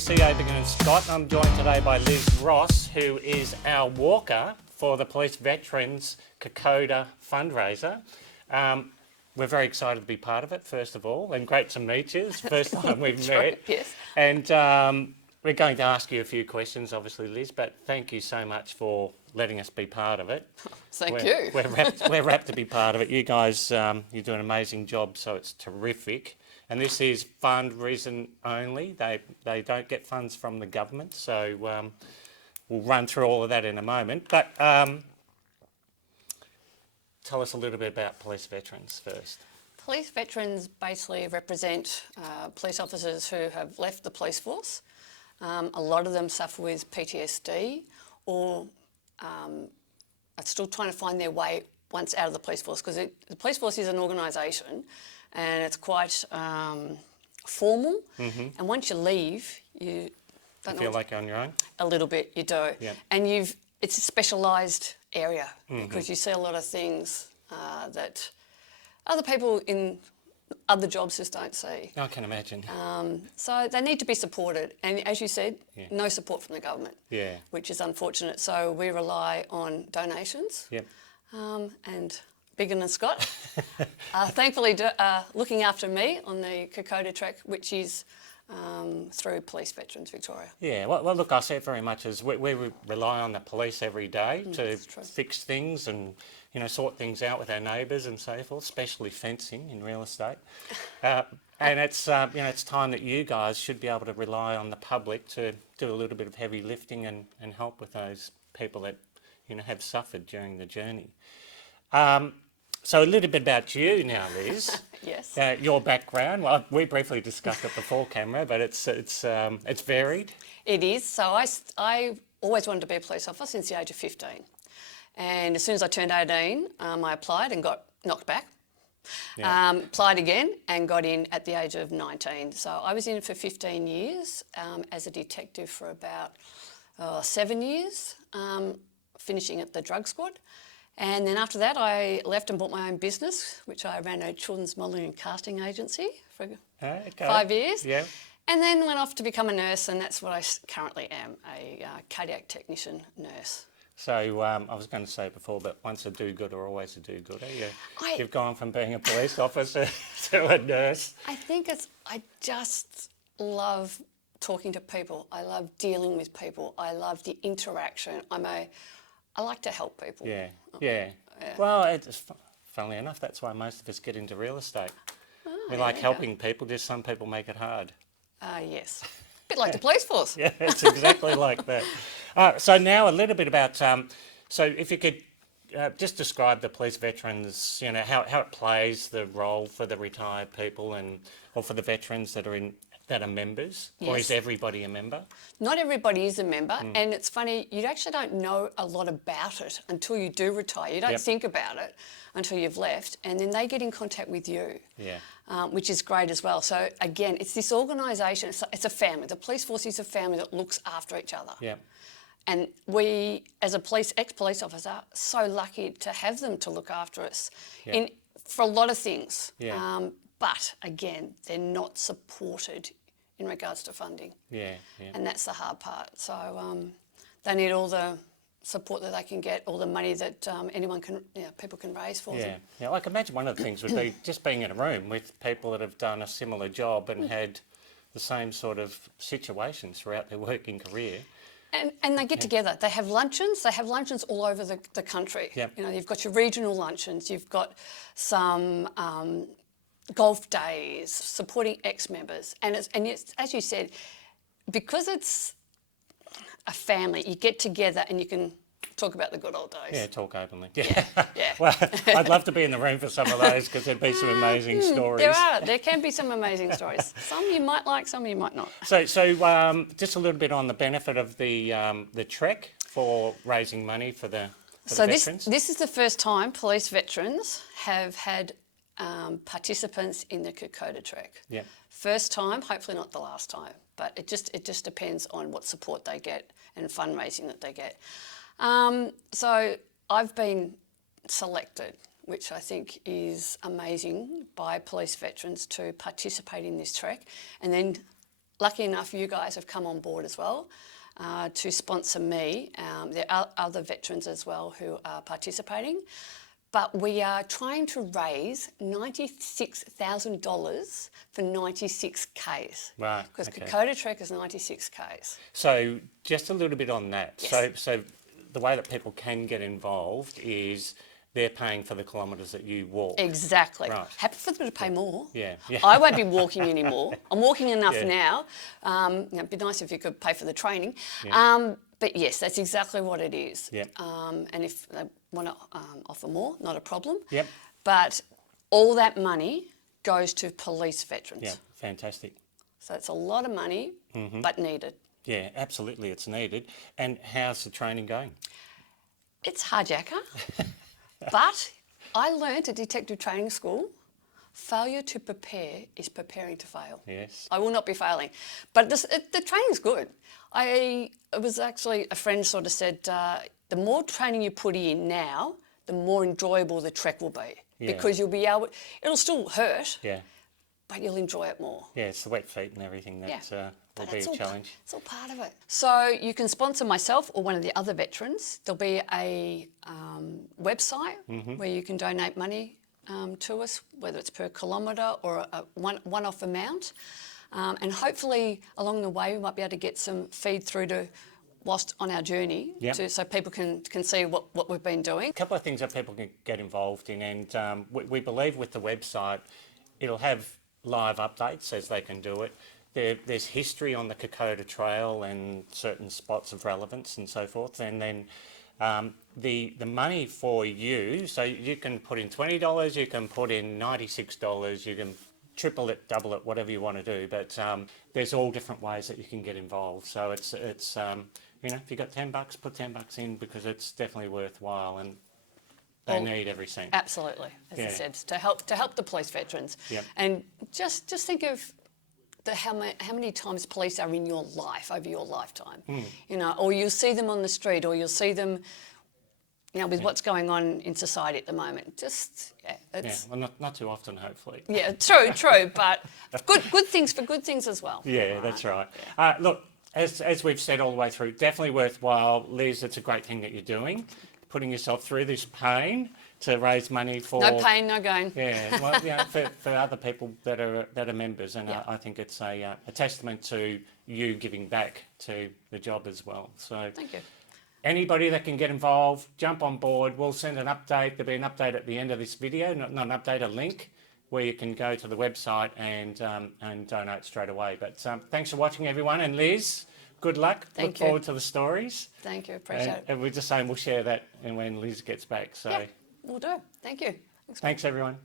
CEO Biggin and Scott. I'm joined today by Liz Ross, who is our walker for the Police Veterans Kokoda fundraiser. We're very excited to be part of it, first of all, and great to meet you. It's the first time we've met. Right, yes. And we're going to ask you a few questions, obviously, Liz, but thank you so much for letting us be part of it. Thank you. We're rapt to be part of it. You guys, you do an amazing job, so it's terrific. And this is fundraising only. They don't get funds from the government, so we'll run through all of that in a moment. But tell us a little bit about police veterans first. Police veterans basically represent police officers who have left the police force. A lot of them suffer with PTSD or are still trying to find their way once out of the police force, because the police force is an organisation and it's quite formal. Mm-hmm. And once you leave, you don't feel like you're on your own? A little bit, you do. Yeah. And it's a specialised area, because you see a lot of things that other people in other jobs just don't see. I can imagine. So they need to be supported. And as you said, Yeah. no support from the government, Yeah. which is unfortunate. So we rely on donations. Yep. And Biggin and Scott thankfully looking after me on the Kokoda trek, which is through Police Veterans Victoria. Yeah, well, look, I see it very much as we rely on the police every day to fix things and, sort things out with our neighbours and so forth, especially fencing in real estate. And it's, it's time that you guys should be able to rely on the public to do a little bit of heavy lifting and help with those people that, have suffered during the journey. So a little bit about you now, Liz. Yes. Your background. Well, we briefly discussed it before camera, but it's varied. It is. So I always wanted to be a police officer since the age of 15. And as soon as I turned 18, I applied and got knocked back. Yeah. Applied again and got in at the age of 19. So I was in for 15 years as a detective for about 7 years, finishing at the drug squad. And then after that, I left and bought my own business, which I ran a children's modelling and casting agency for 5 years. Yeah. And then went off to become a nurse, and that's what I currently am, a cardiac technician nurse. So I was going to say before, but once a do-gooder, always a do-gooder. You've gone from being a police officer to a nurse. I think I just love talking to people. I love dealing with people. I love the interaction. I like to help people. Yeah. Well, funnily enough, that's why most of us get into real estate. We like helping people, just some people make it hard. Yes. A bit like the police force. Yeah, it's exactly like that. So now a little bit about, so if you could just describe the police veterans, how it plays the role for the retired people or for the veterans that are members, or is Yes. everybody a member? Not everybody is a member, and it's funny, you actually don't know a lot about it until you do retire. You don't Yep. think about it until you've left, and then they get in contact with you, Yeah. which is great as well. So again, it's this organisation, it's a family. The police force is a family that looks after each other. Yeah. And we, as a ex-police officer, are so lucky to have them to look after us Yeah. for a lot of things. Yeah. But again, they're not supported in regards to funding. Yeah. And that's the hard part. So they need all the support that they can get, all the money that people can raise for them. Yeah, like imagine one of the things would be just being in a room with people that have done a similar job and had the same sort of situations throughout their working career. And they get together. They have luncheons. They have luncheons all over the country. Yep. You've got your regional luncheons. You've got some golf days supporting ex-members. And it's, as you said, because it's a family, you get together and you can talk about the good old days. Yeah, talk openly. Yeah. Yeah. Well, I'd love to be in the room for some of those because there'd be some amazing stories. There can be some amazing stories. Some you might like, some you might not. So just a little bit on the benefit of the trek for raising money for the veterans. This is the first time police veterans have had participants in the Kokoda trek. Yeah. First time, hopefully not the last time, but it just depends on what support they get and fundraising that they get. So I've been selected, which I think is amazing, by police veterans to participate in this trek, and then lucky enough, you guys have come on board as well to sponsor me. There are other veterans as well who are participating. But we are trying to raise $96,000 for 96 Ks. Right, Because okay. Kokoda Trek is 96 Ks. So just a little bit on that. Yes. So the way that people can get involved is they're paying for the kilometres that you walk. Exactly. Right. Happy for them to pay more. Yeah, yeah. I won't be walking anymore. I'm walking enough Yeah. now. It'd be nice if you could pay for the training. Yeah. But yes, that's exactly what it is. Yep. And if they want to offer more, not a problem. Yep. But all that money goes to police veterans. Yeah, fantastic. So it's a lot of money, but needed. Yeah, absolutely, it's needed. And how's the training going? It's hard yakka, but I learned at Detective Training School, failure to prepare is preparing to fail. Yes. I will not be failing. But the training's good. It was actually, a friend sort of said, the more training you put in now, the more enjoyable the trek will be. Yeah. Because you'll be able, it'll still hurt, Yeah. but you'll enjoy it more. Yeah, it's the wet feet and everything that will But be it's a all challenge. It's all part of it. So you can sponsor myself or one of the other veterans. There'll be a website where you can donate money to us, whether it's per kilometre or a one-off amount. And hopefully along the way we might be able to get some feed through to whilst on our journey, Yep. so people can see what we've been doing. A couple of things that people can get involved in, and we believe with the website it'll have live updates as they can do it. There's history on the Kokoda Trail and certain spots of relevance and so forth, and then the money for you, so you can put in $20, you can put in $96, you can triple it, double it, whatever you want to do, but there's all different ways that you can get involved. So it's you know, if you've got $10, put $10 in, because it's definitely worthwhile, and they need every cent. Absolutely, as I Yeah. said, to help the police veterans. Yep. And just think of how many times police are in your life over your lifetime. You know, or you'll see them on the street, or you'll see them, you know, with what's going on in society at the moment. Just it's Well, not too often, hopefully. true, but good things for good things as well. Yeah, that's right. Look, as we've said all the way through, definitely worthwhile. Liz, it's a great thing that you're doing, putting yourself through this pain to raise money for... No pain, no gain. Yeah, well, you know, for other people that are members, and Yeah. I think it's a testament to you giving back to the job as well. So Thank you. anybody that can get involved, jump on board. We'll send an update. There'll be an update at the end of this video, not an update, a link where you can go to the website and donate straight away. But thanks for watching, everyone. And Liz, good luck. Thank Look you. forward to the stories. Thank you, appreciate it. And we're just saying we'll share that when Liz gets back. So Yeah, we'll do. Thank you. thanks, everyone.